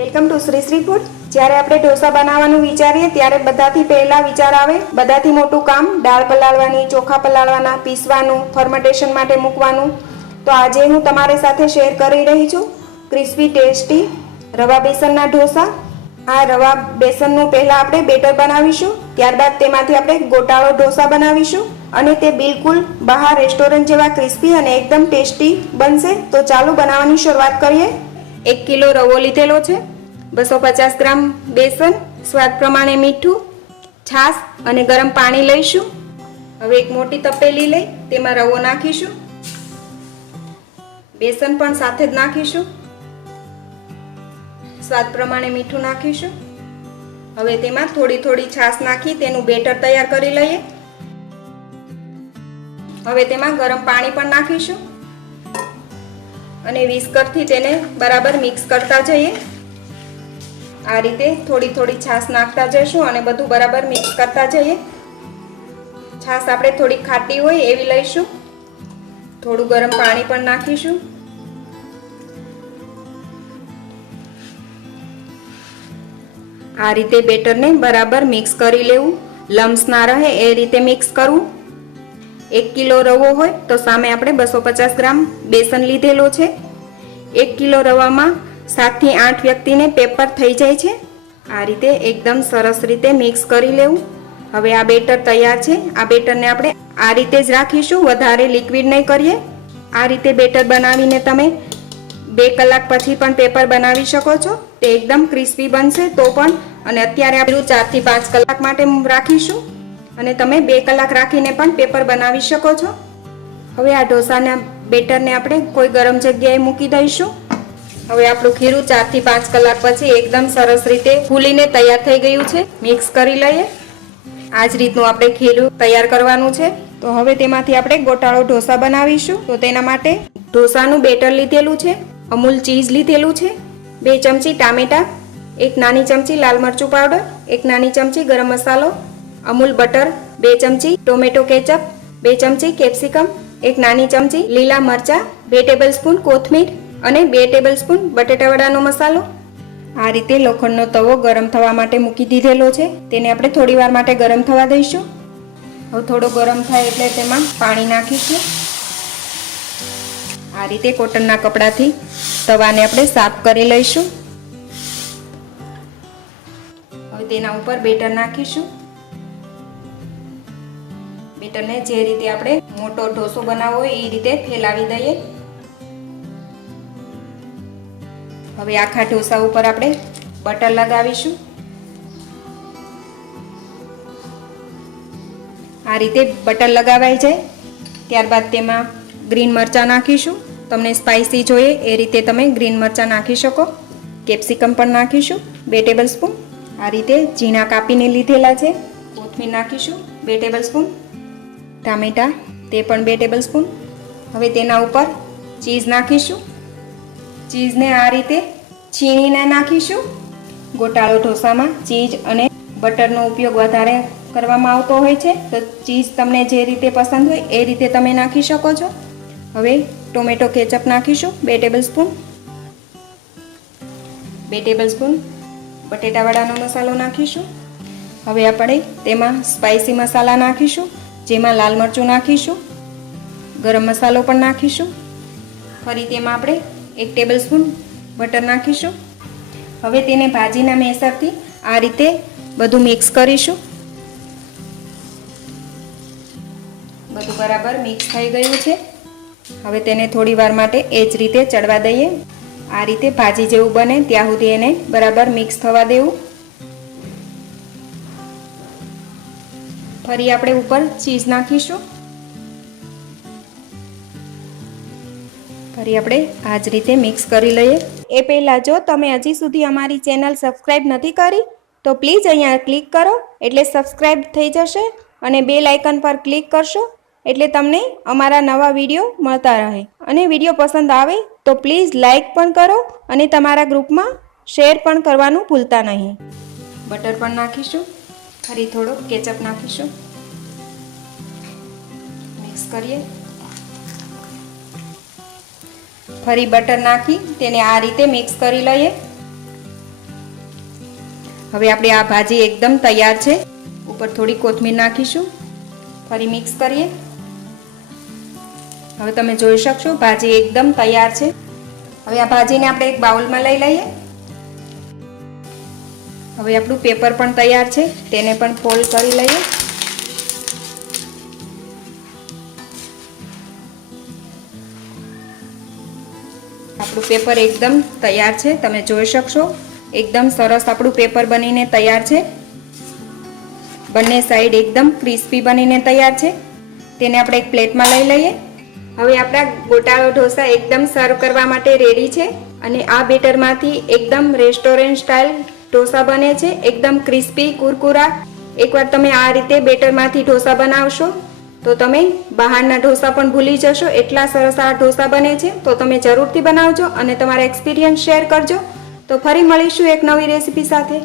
Welcome to Shri Shri food. જ્યારે આપણે ઢોસા બનાવવાનું વિચારીએ, ત્યારે બધાથી પહેલા વિચાર આવે, બધાથી મોટું કામ દાળ પલાળવાની, ચોખા પલાળવાના, પીસવાનું ફર્મેન્ટેશન માટે મૂકવાનું. તો આજે હું તમારી સાથે શેર કરી રહી છું ક્રિસ્પી ટેસ્ટી રવા બેસનના ઢોસા. આ રવા બેસનનું પહેલાં આપણે બેટર બનાવીશું, ત્યારબાદ તેમાંથી આપણે ગોટાળો ઢોસા બનાવીશું. અને તે બિલકુલ બહાર રેસ્ટોરન્ટ જેવા ક્રિસ્પી અને એકદમ ટેસ્ટી બનશે. તો ચાલુ બનાવવાની શરૂઆત કરીએ. એક કિલો રવો લીધેલો છે. બસો પચાસ ગ્રામ બેસન, સ્વાદ પ્રમાણે મીઠું, છાશ અને ગરમ પાણી લઈશું. હવે એક મોટી તપેલી લઈ તેમાં રવો નાખીશું. બેસન પણ સાથે જ નાખીશું. સ્વાદ પ્રમાણે મીઠું નાખીશું. હવે તેમાં થોડી થોડી છાશ નાખી તેનું બેટર તૈયાર કરી લઈએ. હવે તેમાં ગરમ પાણી પણ નાખીશું. અને વિસ્કરથી તેને બરાબર મિક્સ કરતા જઈએ. આ રીતે થોડી થોડી છાશ નાખતા જઈશું અને બધું બરાબર મિક્સ કરતા જઈએ. છાશ આપણે થોડી ખાટી હોય એવી લઈશું. થોડું ગરમ પાણી પણ નાખીશું. આ રીતે બેટરને બરાબર મિક્સ કરી લેવું. લમ્સ ના રહે એ રીતે મિક્સ કરવું. એક કિલો રવો હોય તો સામે આપણે બસો પચાસ ગ્રામ બેસન લીધેલો છે. એક કિલો રવામાં સાતથી આઠ વ્યક્તિને પેપર થઈ જાય છે. આ રીતે એકદમ સરસ રીતે મિક્સ કરી લેવું. હવે આ બેટર તૈયાર છે. આ બેટરને આપણે આ રીતે જ રાખીશું. વધારે લિક્વિડ નહીં કરીએ. આ રીતે બેટર બનાવીને તમે બે કલાક પછી પણ પેપર બનાવી શકો છો. તે એકદમ ક્રિસ્પી બનશે તો પણ. અને અત્યારે આપણું ચારથી પાંચ કલાક માટે રાખીશું. અને તમે બે કલાક રાખીને પણ પેપર બનાવી શકો છો. હવે આ ઢોસાના બેટરને આપણે કોઈ ગરમ જગ્યાએ મૂકી દઈશું. હવે આપણું ખીરું ચારથી પાંચ કલાક પછી એકદમ સરસ રીતે ફૂલીને તૈયાર થઈ ગયું છે. મિક્સ કરી લઈએ. આ જ રીતનું આપણે ખીરું તૈયાર કરવાનું છે. તો હવે તેમાંથી આપણે ગોટાળો ઢોસા બનાવીશું. તો તેના માટે ઢોસાનું બેટર લીધેલું છે. અમૂલ ચીઝ લીધેલું છે. બે ચમચી ટામેટા, એક નાની ચમચી લાલ મરચું પાવડર, એક નાની ચમચી ગરમ મસાલો, અમૂલ બટર, બે ચમચી ટોમેટો કેચઅપ, બે ચમચી કેપ્સિકમ, એક નાની ચમચી લીલા મરચાં, બે ટેબલ સ્પૂન કોથમીર અને બે ટેબલ સ્પૂન બટેટાવડાનો મસાલો. આ રીતે લોખંડનો તવો ગરમ થવા માટે મૂકી દીધેલો છે. તેને આપણે થોડી વાર માટે ગરમ થવા દઈશું. હવે થોડો ગરમ થાય એટલે તેમાં પાણી નાખીશું. આ રીતે કોટનના કપડાથી તવાને આપણે સાફ કરી લઈશું. હવે તેના ઉપર બેટર નાખીશું. બેટરને જે રીતે આપણે મોટો ઢોસો બનાવવો હોય એ રીતે ફેલાવી દઈએ. હવે આખા ઢોસા ઉપર આપણે બટર લગાવીશું. આ રીતે બટર લગાવાઈ જાય. ત્યારબાદ તેમાં ગ્રીન મરચાં નાખીશું. તમને સ્પાઇસી જોઈએ એ રીતે તમે ગ્રીન મરચાં નાખી શકો. કેપ્સિકમ પણ નાખીશું. બે ટેબલ સ્પૂન આ રીતે ઝીણા કાપીને લીધેલા છે. કોથમીર નાખીશું. બે ટેબલ સ્પૂન ટામેટાં, તે પણ બે ટેબલ સ્પૂન હવે તેના ઉપર ચીઝ નાખીશું. ચીઝને આ રીતે છીણીને નાખીશું. ગોટાળો ઢોસામાં ચીઝ અને બટરનો ઉપયોગ વધારે કરવામાં આવતો હોય છે. તો ચીઝ તમને જે રીતે પસંદ હોય એ રીતે તમે નાખી શકો છો. હવે ટોમેટો કેચઅપ નાખીશું, બે ટેબલ સ્પૂન બે ટેબલ સ્પૂન બટેટાવાળાનો મસાલો નાખીશું. હવે આપણે તેમાં સ્પાઇસી મસાલા નાખીશું, જેમાં લાલ મરચું નાખીશું. ગરમ મસાલો પણ નાખીશું. ફરી તેમાં આપણે એક ટેબલ સ્પૂન બટર નાખીશું. હવે તેને ભાજીના મેસરથી આ રીતે બધું મિક્સ કરીશું. બધું બરાબર મિક્સ થઈ ગયું છે. હવે તેને થોડી વાર માટે એ જ રીતે ચડવા દઈએ. આ રીતે ભાજી જેવું બને ત્યાં સુધી એને બરાબર મિક્સ થવા દેવું. ફરી આપણે ઉપર ચીઝ નાખીશું. ફરી આપણે આ જ રીતે મિક્સ કરી લઈએ. એ પહેલાં જો તમે હજી સુધી અમારી ચેનલ સબસ્ક્રાઈબ નથી કરી, તો પ્લીઝ અહીંયા ક્લિક કરો, એટલે સબસ્ક્રાઈબ થઈ જશે અને બે લાઇકન પર ક્લિક કરશો, એટલે તમને અમારા નવા વીડિયો મળતા રહે. અને વીડિયો પસંદ આવે, તો પ્લીઝ લાઇક પણ કરો અને તમારા ગ્રુપમાં શેર પણ કરવાનું ભૂલતા નહીં. બટર પણ નાખીશું, ફરી થોડો કેચઅપ નાખીશું. મિક્સ કરીએ. ફરી બટર નાખી, તેને આ રીતે મિક્સ કરી લઈએ. હવે આપણે આ ભાજી એકદમ તૈયાર છે. ઉપર થોડી કોથમીર નાખીશું. ફરી મિક્સ કરીએ. હવે તમે જોઈ શકશો, ભાજી એકદમ તૈયાર છે. હવે આ ભાજીને આપણે એક બાઉલમાં લઈ લઈએ. હવે આપણું પેપર પણ તૈયાર છે, તેને પણ ફોલ્ડ કરી લઈએ. પેપર એકદમ તૈયાર છે, તમે જોઈ શકશો. એકદમ સરસ આપણું પેપર બનીને તૈયાર છે. બંને સાઈડ એકદમ ક્રિસ્પી બનીને તૈયાર છે. તેને આપણે એક પ્લેટમાં લઈ લઈએ. હવે આપણા ગોટાળો ઢોસા એકદમ સર્વ કરવા માટે રેડી છે અને આ બેટરમાંથી એકદમ રેસ્ટોરન્ટ સ્ટાઇલ ઢોસા બને છે. એકદમ ક્રિસ્પી કુરકુરા. એકવાર તમે આ રીતે બેટરમાંથી ઢોસા બનાવશો. તો તમે બહારના ઢોસા પણ ભૂલી જશો. એટલા સરસ આ ઢોસા બને છે. તો તમે જરૂરથી બનાવજો અને તમારા એક્સપિરિયન્સ શેર કરજો. તો ફરી મળીશું એક નવી રેસીપી સાથે.